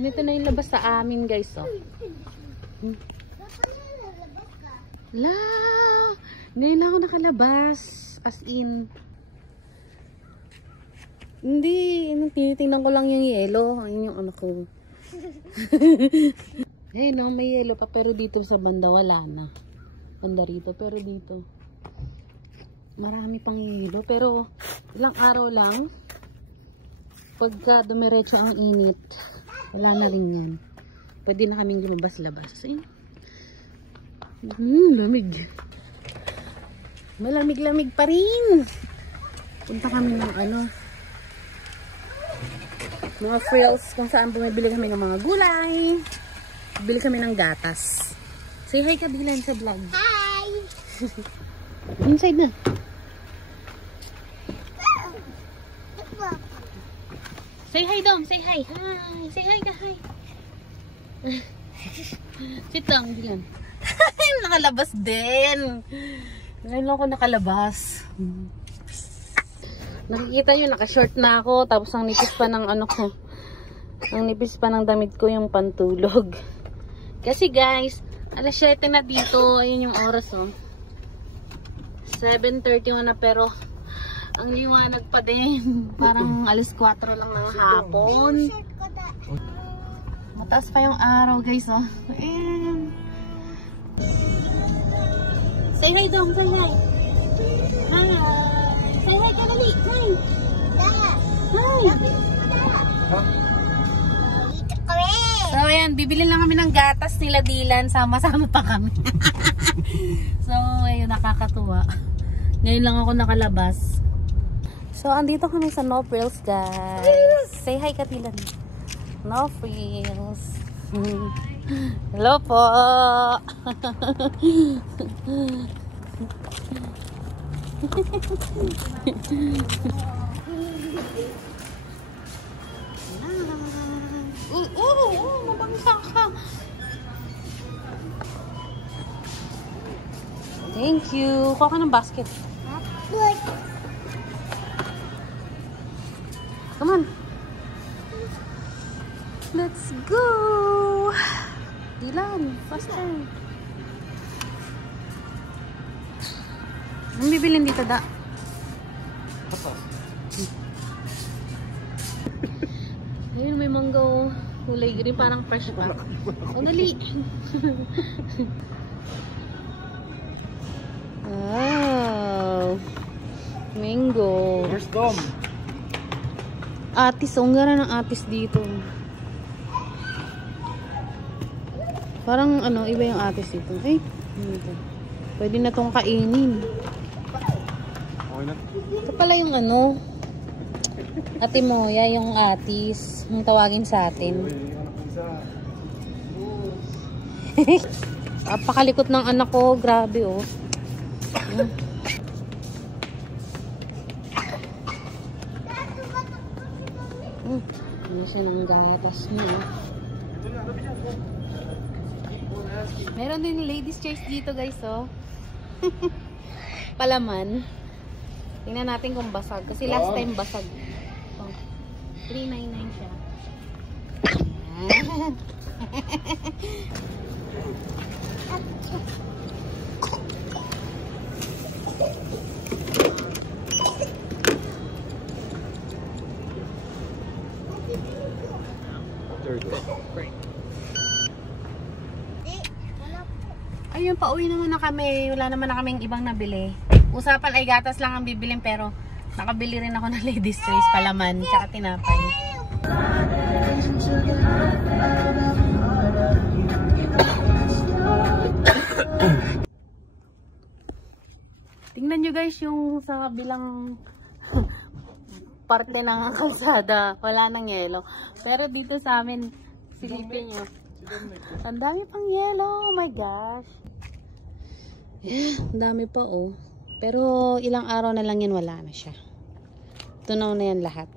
Ganito na yung labas sa amin, guys, oh. La! Ngayon lang ako nakalabas. As in. Hindi. Tinitingnan ko lang yung yelo. Ayun yung ano ko. Eh, no, may yelo pa. Pero dito sa banda, wala na. Banda rito. Pero dito, marami pang yelo. Pero, ilang araw lang. Pagka dumiretso ang init, wala na rin yan. Pwede na kaming lumabas-labas. Ayun. Lamig. Malamig-lamig pa rin. Punta kami ng ano, mga frills kung saan bumibili kami ng mga gulay. Bili kami ng gatas. Say hi ka, Dylan, sa vlog. Hi! Inside na. Say hi dong, say hi. Hi. Say hi ka, hi. Sit down, Dylan. Nakalabas din. Ngayon lang ako nakalabas. Nakikita nyo, nakashort na ako. Tapos ang nipis pa ng ano ko. Ang nipis pa ng damit ko yung pantulog. Kasi guys, alas 7 na dito. Ayun yung oras, oh. 7:31 na, pero ang liwanag pa din. Parang alas 4 lang ng hapon. Mataas pa yung araw, guys, oh. Ayan. Say hi dong, say hi. Hi. Say hi ka dali. Hi. Hi. So ayan, bibili lang kami ng gatas nila Dylan. Sama-sama pa kami. So ayun, nakakatuwa. Ngayon lang ako nakalabas. So andito kami sa No Frills, guys. Say hi ka Dylan. No Frills. Hello po. Mabangsa ka. Thank you. Kuha ka ng basket. Come on. Let's go. Dylan, faster. Anong bibilin dito, da? Ayun, may mangga, oh. Kulay green, parang fresh pa. Oh, dali. Wow. Mango. Where's Dom? Atis, ang gara ng atis dito. Parang ano, iba yung atis dito. Ay, dito. Pwede na tong kainin. Okay na. Ito pala yung ano, Ate Moya, yung atis. Yung tawagin sa atin. Apakalikot ng anak ko. Grabe, oh. Ano siya ng gatas niya. Meron din ladies choice dito, guys, oh. Palaman. Tingnan natin kung basag. Kasi last time basag. So, 3.99 siya. Ayun, pauwi na muna kami. Wala naman na kaming ibang nabili. Usapan ay gatas lang ang bibilin, pero nakabili rin ako ng ladies choice, palaman, tsaka tinapay. Tingnan nyo guys yung sa kabilang parte ng kalsada. Wala nang yelo. Pero dito sa amin, silipin nyo. Ang dami pang yelo. Oh my gosh. Ang dami pa, oh. Pero ilang araw na lang yan, wala na siya. Tunaw na yan lahat.